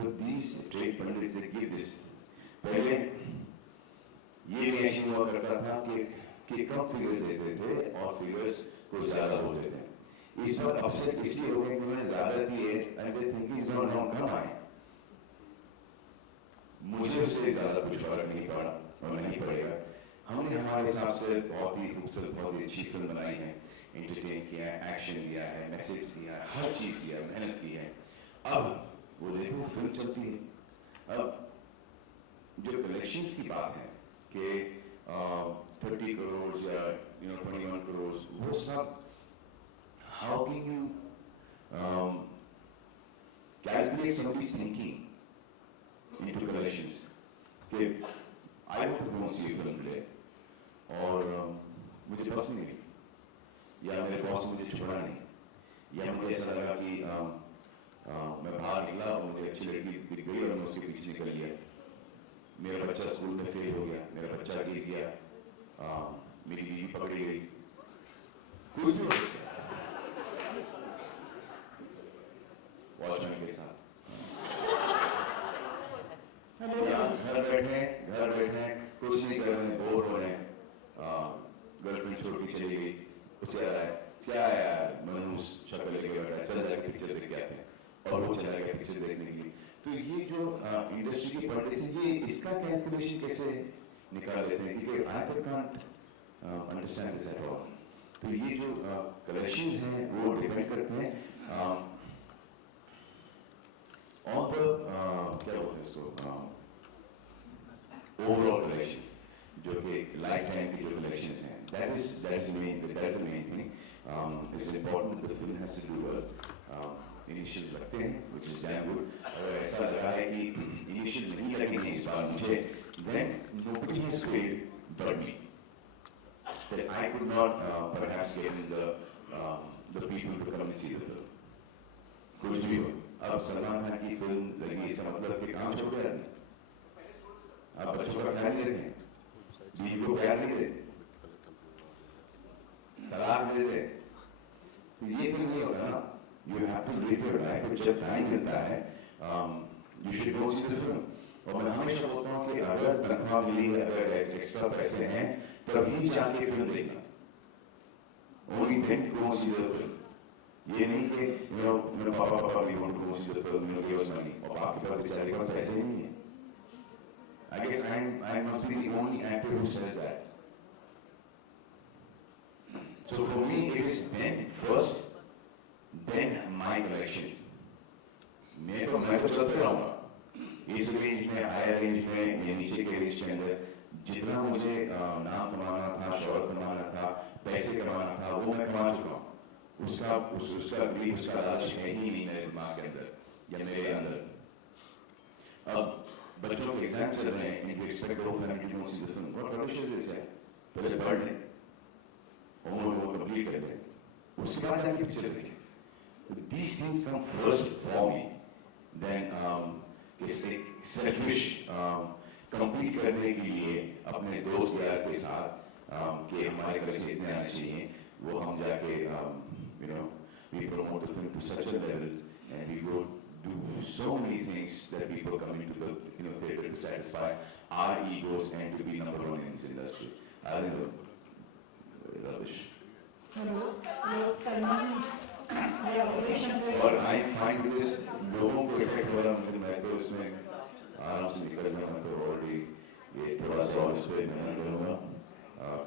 तो these trade pundits they give this. पहले ये रिएक्शन हुआ करता था कि कम फिगर्स देते थे और फिगर्स कुछ ज़्यादा होते थे. इस बार अपसेट इसलिए हो गए कि उन्होंने ज़्यादा दिए and they think he's not wrong. कम आए. मुझे उससे ज़्यादा कुछ फर्क नहीं पड़ा और नहीं पड़ेगा. हमने हमारे हिसाब से बहुत ही खूबसूरत बहुत ही अच्छी फिल्म बनाई है, एंटरटेन किया है, एक्शन दिया है, मैसेज दिया है, हर चीज़ दिया है, मेहनत की है. अब वो देखो फिल्म चलती है. अब जो कलेक्शंस की बात है कि 30 करोड़ या 21 करोड़, वो सब how can you calculate somebody's thinking into collections? कि I want to go see a film today और मुझे पसंद नहीं, या मेरे बॉस मुझे छोड़ा नहीं, या मुझे ऐसा लगा कि मैं बाहर निकला और मुझे अच्छी लड़की दिख गई और मैं उसके पीछे निकल गया. मेरा बच्चा स्कूल में फेल हो गया, मेरा बच्चा गिर गया, मेरी बीवी पकड़ी गई, कुछ भी हो गया वॉचमैन के साथ. घर बैठे कुछ नहीं कर रहे, बोर हो रहे हैं, गर्लफ्रेंड छोड़ के चली गई, कुछ आ रहा है, क्या है यार, मनहूस शक्ल लेके बैठा है, चल जाके पिक्चर देख के आते हैं, और वो चला गया पिक्चर देखने के लिए. तो ये जो इंडस्ट्री की पॉलिटिक्स है, ये इसका कैलकुलेशन कैसे निकाल लेते हैं, क्योंकि I can't understand this at all. तो ये जो कलेक्शंस हैं वो डिपेंड करते हैं ऑन द क्या बोलते हैं उसको, ओवरऑल कलेक्शंस, जो कि लाइफ टाइम की जो कलेक्शंस हैं. That's the main thing. It's important the film has to do well. Initial लगते हैं which is damn good. अगर ऐसा लगा है कि इनिशियल नहीं लगेंगे इस बार मुझे, then nobody has failed but me. That I could not perhaps get the people to come and see the film. कुछ भी हो. अब सलमान खान की फिल्म लगी, इसका मतलब कि काम छोड़ दिया नहीं. अब बच्चों का ख्याल नहीं रखें, बीवी को प्यार नहीं दे, तलाक नहीं देते, तो ये तो नहीं होता ना. You have to live your life. और जब टाइम मिलता है, you should go see the film. और मैं हमेशा बोलता हूँ कि अगर तनख्वाह मिली है, अगर एक्स्ट्रा पैसे हैं, तभी जाके फिल्म देखना. Only then go see the film. ये नहीं कि पापा we want to go see the film, give us money. और आपके पास बेचारे के पास पैसे ही नहीं है. I guess I must be the only actor who says that. So for me, it is then first. Then my collections. मैं तो चलते रहूँगा इस रेंज में, हायर रेंज में, या नीचे के रेंज के अंदर. जितना मुझे नाम कमाना था, शोहरत कमाना था, पैसे कमाना था, वो मैं कमा चुका हूँ. उसका लालच है ही नहीं मेरे दिमाग के अंदर या मेरे अंदर. अब बच्चों के एग्जाम चल रहे हैं, you expect the whole family to go see the film. What rubbish is this? पहले पढ़ लें, होमवर्क वो कंप्लीट कर लें, उसके बाद जाके पिक्चर देखें. These things come first for me. Then selfish complete करने के लिए अपने दोस्त यार के साथ कि हमारे घर से इतने आने चाहिए, वो हम जाके we promote the film to such a level and we go do so many things that people come into the theater to satisfy our egos and to be number one in this industry. I don't know, rubbish. Hello, Salman. और I find this लोगों को effect हो रहा है. मैं तो इसमें आराम से निकल गया. मैं तो ऑलरेडी ये थोड़ा सा और इस पर मेहनत करूँगा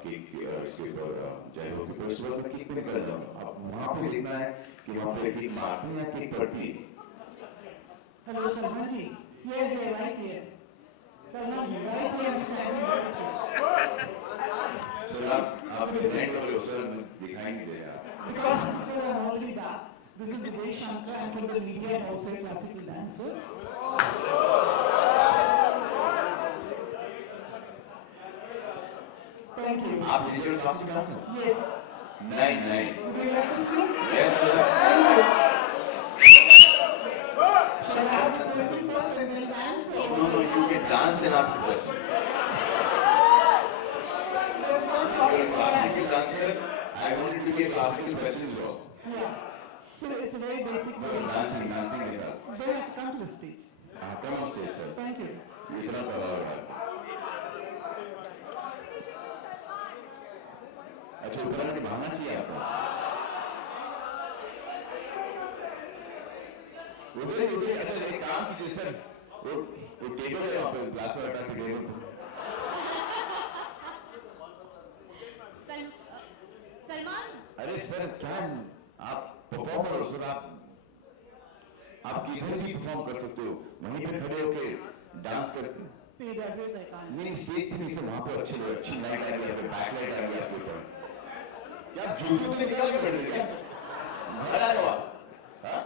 केक इसके ऊपर जय हो के उसके बाद मैं केक पे निकल जाऊँगा. अब वहाँ पे देखना है कि वहाँ पे केक मारती है या केक पड़ती है. हेलो सलमान जी, ये right here. Salman ji right here, standing right here. Sir आप ब्रांड वाले हो सर, दिखाई नहीं दे रहा. Because people are already back. This is Vijay Shankar. I'm from the media and also a classical dancer. Thank you. आप ये classical dancer? Yes. नहीं. Would you like to sing? Yes sir. Thank you. Shall I ask the question first and then dance? No, you can dance and ask the question. That's not possible. Classical dancer. I wanted to get classical questions wrong. Yeah. So it's a very basic way. Dancing is that. They have to come to the stage. Come on stage sir, Thank you. इतना प्रभाव है। अच्छा ऊपर आने भागना चाहिए आपको। उधर उधर अच्छा एक काम कीजिए सर, वो टेबल है वहाँ पे, ग्लास पर रखा टेबल पर। सलमान, अरे सर क्या आप परफॉर्मर हो सर, आप किधर भी परफॉर्म कर सकते हो, वहीं पे खड़े होके डांस करके। Stage address I can't. नहीं स्टेज पे नहीं सर, वहाँ पे अच्छे लोग, अच्छी लाइट आ गई, बैक लाइट आ गई आपके ऊपर। क्या आप जूते तो निकाल के बैठ गए क्या? घर आए हो आप? हाँ?